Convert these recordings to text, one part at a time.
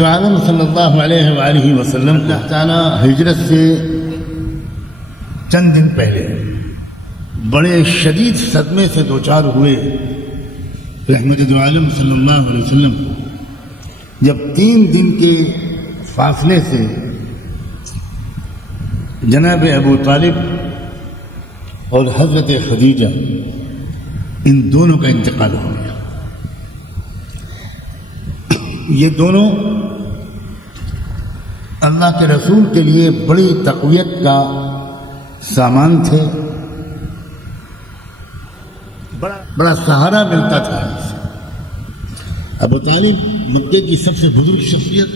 عالم صلی اللہ علیہ وآلہ وسلم اللہ تعالیٰ ہجرت سے چند دن پہلے بڑے شدید صدمے سے دوچار ہوئے. رحمت دو عالم صلی اللہ علیہ وسلم جب 3 دن کے فاصلے سے جناب ابو طالب اور حضرت خدیجہ ان دونوں کا انتقال ہو گیا. یہ دونوں اللہ کے رسول کے لیے بڑی تقویت کا سامان تھے، بڑا سہارا ملتا تھا. ابو طالب مکے کی سب سے بزرگ شخصیت،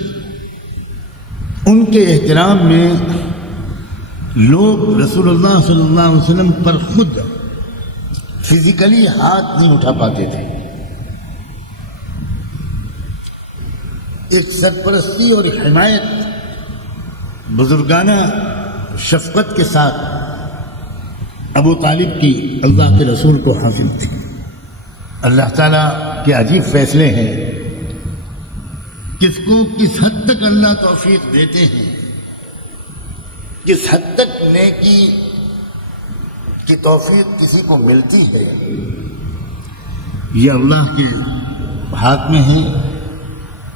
ان کے احترام میں لوگ رسول اللہ صلی اللہ علیہ وسلم پر خود فزیکلی ہاتھ نہیں اٹھا پاتے تھے. ایک سرپرستی اور حمایت بزرگانہ شفقت کے ساتھ ابو طالب کی اللہ کے رسول کو حاصل تھی. اللہ تعالیٰ کے عجیب فیصلے ہیں، کس کو کس حد تک اللہ توفیق دیتے ہیں، کس حد تک نیکی کی توفیق کسی کو ملتی ہے، یہ اللہ کے ہاتھ میں ہے.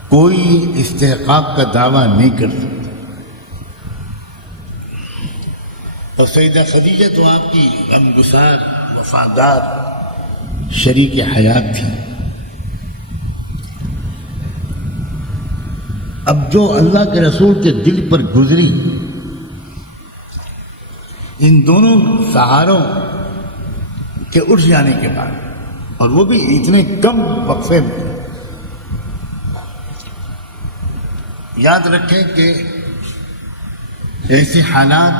کوئی استحقاق کا دعویٰ نہیں کر سکتا. اور سیدہ خدیجہ تو آپ کی غمگسار وفادار شریک حیات تھی. اب جو اللہ کے رسول کے دل پر گزری ان دونوں سہاروں کے اٹھ جانے کے بعد، اور وہ بھی اتنے کم وقفے میں، یاد رکھیں کہ ایسے حالات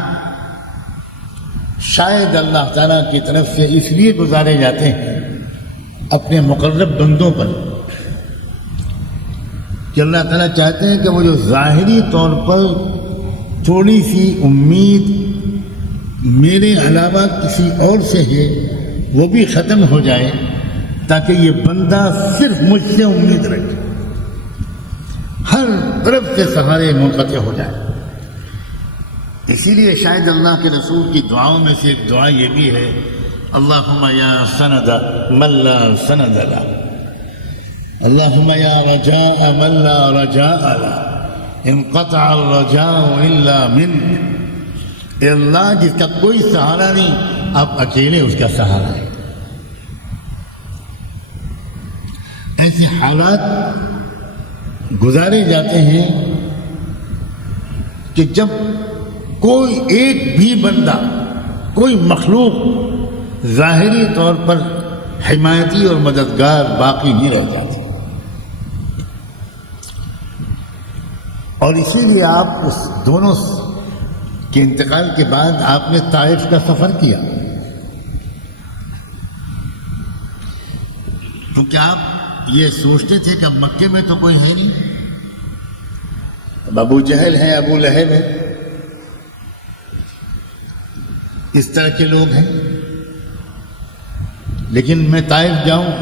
شاید اللہ تعالیٰ کی طرف سے اس لیے گزارے جاتے ہیں اپنے مقرب بندوں پر کہ اللہ تعالیٰ چاہتے ہیں کہ وہ جو ظاہری طور پر تھوڑی سی امید میرے علاوہ کسی اور سے ہے وہ بھی ختم ہو جائے، تاکہ یہ بندہ صرف مجھ سے امید رکھے، ہر طرف سے سہارے منقطع ہو جائے. اسی لیے شاید اللہ کے رسول کی دعاؤں میں سے ایک دعا یہ بھی ہے، اللہم یا سند من لا سند لا، اللہم یا رجاء من لا رجاء لا، انقطع الرجاء الا منک. اے اللہ جس کا کوئی سہارا نہیں، آپ اکیلے اس کا سہارا ہے. ایسے حالات گزارے جاتے ہیں کہ جب کوئی ایک بھی بندہ، کوئی مخلوق ظاہری طور پر حمایتی اور مددگار باقی نہیں رہ جاتی. اور اسی لیے آپ اس دونوں کے انتقال کے بعد آپ نے طائف کا سفر کیا، کیونکہ آپ یہ سوچتے تھے کہ اب مکے میں تو کوئی ہے نہیں، اب ابو جہل ہے، ابو لہب ہے، اس طرح کے لوگ ہیں، لیکن میں طائف جاؤں،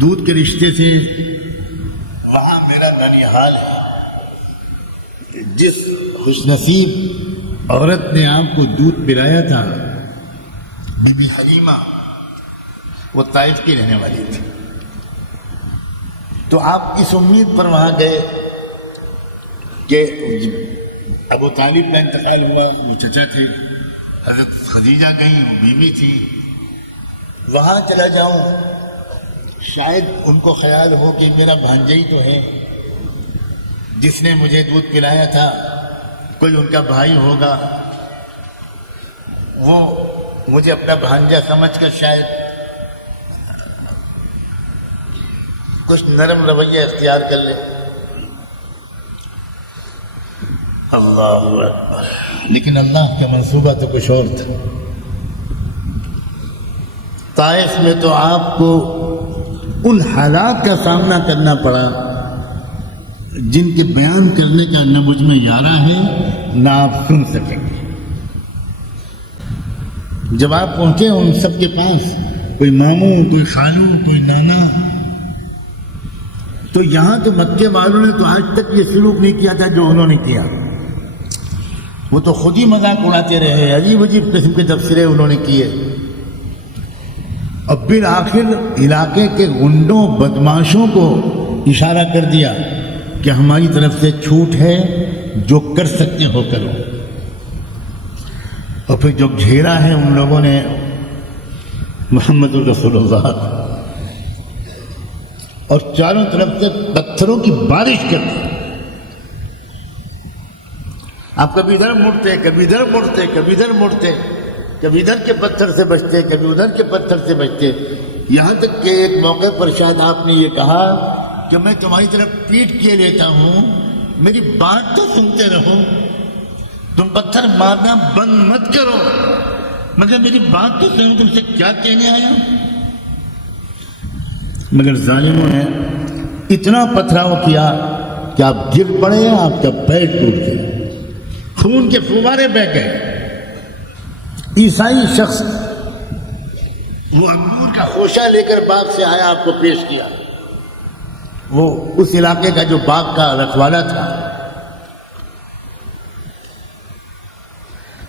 دودھ کے رشتے سے وہاں میرا ننیحال ہے. جس خوش نصیب عورت نے آپ کو دودھ پلایا تھا، بی بی حلیمہ، وہ طائف کی رہنے والی تھی. تو آپ اس امید پر وہاں گئے کہ ابو طالب کا انتقال ہوا، وہ چچا تھے، حضرت خدیجہ گئی، وہ بیوی تھی، وہاں چلا جاؤں، شاید ان کو خیال ہو کہ میرا بھانجا ہی تو ہے جس نے مجھے دودھ پلایا تھا، کوئی ان کا بھائی ہوگا، وہ مجھے اپنا بھانجا سمجھ کر شاید کچھ نرم رویہ اختیار کر لے. اللہ اکبر. لیکن اللہ کا منصوبہ تو کچھ اور تھا. طائف میں تو آپ کو ان حالات کا سامنا کرنا پڑا جن کے بیان کرنے کا نہ مجھ میں یارہ ہے نہ آپ سن سکیں گے. جب آپ پہنچے ان سب کے پاس، کوئی ماموں، کوئی خالو، کوئی نانا، تو یہاں تو مکے والوں نے تو آج تک یہ سلوک نہیں کیا تھا جو انہوں نے کیا. وہ تو خود ہی مذاق اڑاتے رہے, عجیب عجیب قسم کے تبصرے انہوں نے کیے. اور بالآخر علاقے کے گنڈوں بدماشوں کو اشارہ کر دیا کہ ہماری طرف سے چھوٹ ہے, جو کر سکتے ہو کرو. اور پھر جو گھیرا ہے ان لوگوں نے محمد الرسول اللہ, اور چاروں طرف سے پتھروں کی بارش کر دی. آپ کبھی ادھر مڑتے, کبھی ادھر مڑتے, کبھی ادھر مڑتے, کبھی ادھر کے پتھر سے بچتے, کبھی ادھر کے پتھر سے بچتے, یہاں تک کہ ایک موقع پر شاید آپ نے یہ کہا کہ میں تمہاری طرف پیٹ کیے لیتا ہوں, میری بات تو سنتے رہو, تم پتھر مارنا بند مت کرو, مگر میری بات تو سنو, تم سے کیا کہنے آیا. مگر ظالموں نے اتنا پتھراؤ کیا کہ آپ گر پڑے, آپ کا پیر ٹوٹ گیا, خون کے فوارے بہہ گئے. عیسائی شخص وہ انگور کا خوشہ لے کر باغ سے آیا, آپ کو پیش کیا. وہ اس علاقے کا جو باغ کا رکھوالا تھا,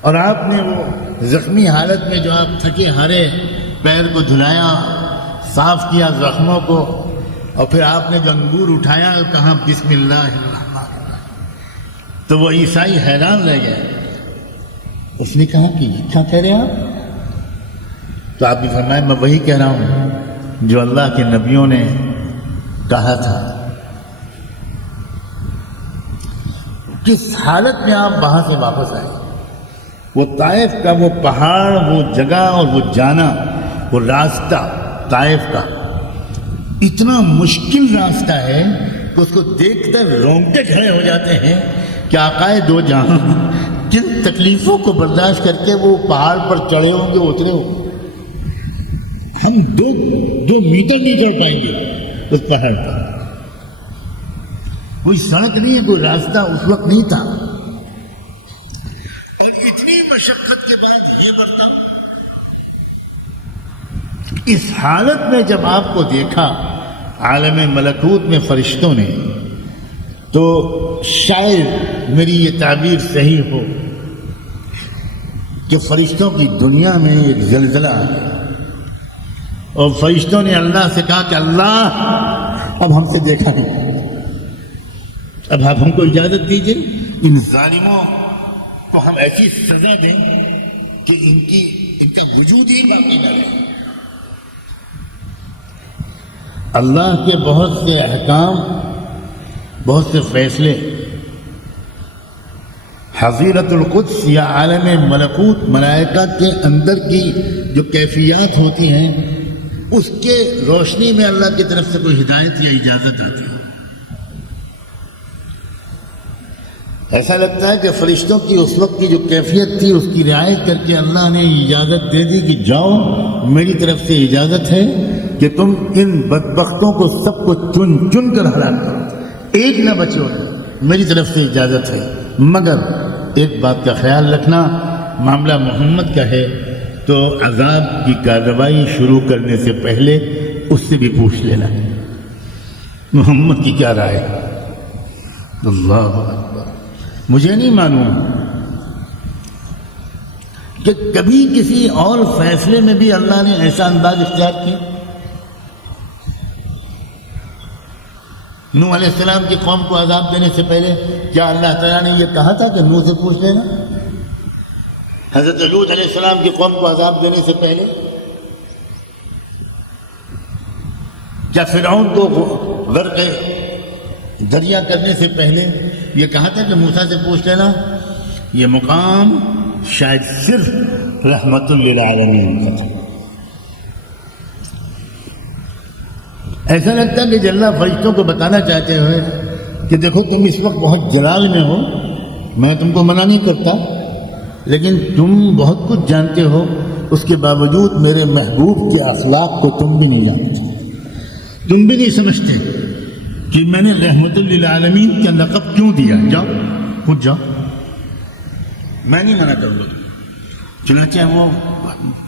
اور آپ نے وہ زخمی حالت میں جو آپ تھکے ہارے پیر کو دھلایا, صاف کیا زخموں کو, اور پھر آپ نے جو انگور اٹھایا کہا بسم اللہ الرحمن الرحیم, تو وہ عیسائی حیران رہ گئے. اس نے کہا کہ یہ کیا کہہ رہے ہیں آپ؟ تو آپ نے فرمایا میں وہی کہہ رہا ہوں جو اللہ کے نبیوں نے کہا تھا. کس حالت میں آپ وہاں سے واپس آئے؟ وہ طائف کا وہ پہاڑ, وہ جگہ اور وہ جانا, وہ راستہ طائف کا اتنا مشکل راستہ ہے کہ اس کو دیکھ کر رونگٹے کھڑے ہو جاتے ہیں کہ آقائے دو جہاں جن تکلیفوں کو برداشت کر کے وہ پہاڑ پر چڑھے ہوں گے, اترے ہوں, ہم دو میٹر نہیں چڑھ پائیں گے اس پہاڑ پر. کوئی سڑک نہیں ہے, کوئی راستہ اس وقت نہیں تھا, اور اتنی مشقت کے بعد یہ برتا. اس حالت میں جب آپ کو دیکھا عالم ملکوت میں فرشتوں نے, تو شاید میری یہ تعبیر صحیح ہو کہ فرشتوں کی دنیا میں ایک زلزلہ آیا, اور فرشتوں نے اللہ سے کہا کہ اللہ اب ہم سے دیکھا نہیں, اب آپ ہم کو اجازت دیجیے, ان ظالموں کو ہم ایسی سزا دیں کہ ان کا وجود ہی باقی نہ رہے. اللہ کے بہت سے احکام, بہت سے فیصلے حضیرت القدس یا عالم ملکوت ملائکہ کے اندر کی جو کیفیات ہوتی ہیں اس کے روشنی میں اللہ کی طرف سے کوئی ہدایت یا اجازت آتی ہے. ایسا لگتا ہے کہ فرشتوں کی اس وقت کی جو کیفیت تھی اس کی رعایت کر کے اللہ نے اجازت دے دی کہ جاؤ, میری طرف سے اجازت ہے کہ تم ان بدبختوں کو سب کو چن چن کر ہلاک کرو, ایک نہ بچے ہو, میری طرف سے اجازت ہے. مگر ایک بات کا خیال رکھنا, معاملہ محمد کا ہے تو عذاب کی کارروائی شروع کرنے سے پہلے اس سے بھی پوچھ لینا محمد کی کیا رائے ہے. اللہ اکبر. مجھے نہیں معلوم کہ کبھی کسی اور فیصلے میں بھی اللہ نے ایسا انداز اختیار کیا. نوح علیہ السلام کی قوم کو عذاب دینے سے پہلے کیا اللہ تعالیٰ نے یہ کہا تھا کہ نوح سے پوچھ لینا؟ حضرت لوط علیہ السلام کی قوم کو عذاب دینے سے پہلے کیا فرعون کو غرق دریا کرنے سے پہلے یہ کہا تھا کہ موسیٰ سے پوچھ لینا؟ یہ مقام شاید صرف رحمت للعالمین کا تھا. ایسا لگتا ہے کہ اللہ فرشتوں کو بتانا چاہتے ہوئے کہ دیکھو تم اس وقت بہت جلال میں ہو, میں تم کو منع نہیں کرتا, لیکن تم بہت کچھ جانتے ہو, اس کے باوجود میرے محبوب کے اخلاق کو تم بھی نہیں جانتے, تم بھی نہیں سمجھتے کہ میں نے رحمت للعالمین کا لقب کیوں دیا. جاؤ خود جاؤ, میں نہیں منع کروں گا. چنانچہ وہ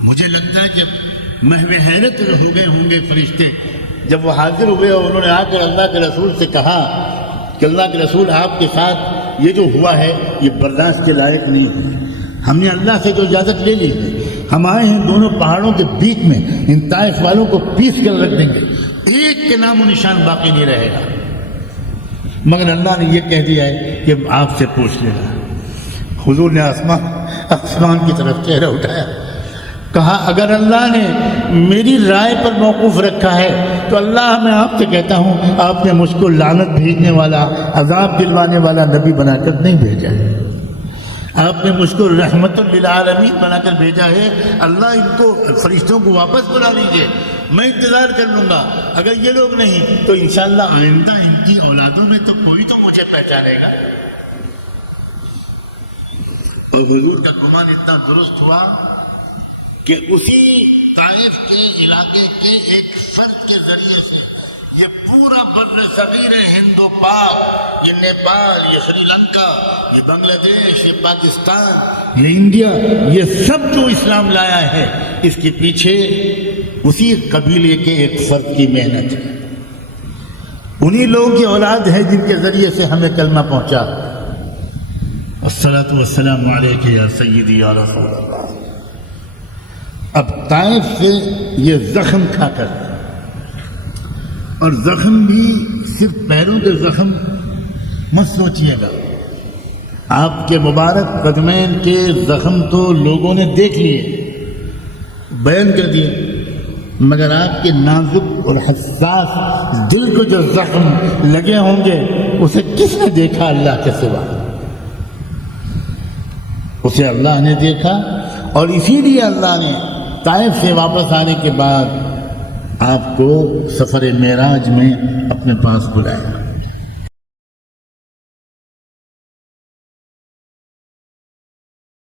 مجھے لگتا ہے جب محو حیرت ہو گئے ہوں گے فرشتے جب وہ حاضر ہوئے اور انہوں نے آ کر اللہ کے رسول سے کہا کہ اللہ کے رسول آپ کے ساتھ یہ جو ہوا ہے یہ برداشت کے لائق نہیں ہے، ہم نے اللہ سے جو اجازت لے لی ہے، ہم آئے ہیں دونوں پہاڑوں کے بیچ میں، ان طائف والوں کو پیس کر رکھ دیں گے، ایک کے نام و نشان باقی نہیں رہے گا، مگر اللہ نے یہ کہہ دیا ہے کہ آپ سے پوچھ لینا۔ حضور نے آسمان کی طرف چہرہ اٹھایا، کہا اگر اللہ نے میری رائے پر موقوف رکھا ہے تو اللہ میں آپ سے کہتا ہوں آپ نے مجھ کو لعنت بھیجنے والا، عذاب دلوانے والا نبی بنا کر نہیں بھیجا ہے، آپ نے مجھ کو رحمت للعالمین بنا کر بھیجا ہے۔ اللہ ان کو فرشتوں کو واپس بلا لیجیے، میں انتظار کر لوں گا، اگر یہ لوگ نہیں تو انشاءاللہ آئندہ ان کی اولادوں میں تو کوئی تو مجھے پہچانے گا۔ اور حضور کا گمان اتنا درست ہوا کہ اسی طائف کے علاقے کے ایک فرد کے ذریعے سے یہ پورا بر صغیر ہند و پاک، یہ نیپال، یہ سری لنکا، یہ بنگلہ دیش، یہ پاکستان، یہ انڈیا، یہ سب جو اسلام لایا ہے اس کے پیچھے اسی قبیلے کے ایک فرد کی محنت ہے، انہی لوگوں کی اولاد ہے جن کے ذریعے سے ہمیں کلمہ پہنچا۔ الصلاۃ والسلام علیک یا سیدی یا رسول اللہ۔ اب طائف سے یہ زخم کھا کر، اور زخم بھی صرف پیروں کے زخم مت سوچیے گا، آپ کے مبارک قدمین کے زخم تو لوگوں نے دیکھ لیے، بیان کر دیے، مگر آپ کے نازک اور حساس دل کو جو زخم لگے ہوں گے اسے کس نے دیکھا اللہ کے سوا؟ اسے اللہ نے دیکھا، اور اسی لیے اللہ نے طائف سے واپس آنے کے بعد آپ کو سفر معراج میں اپنے پاس بلایا۔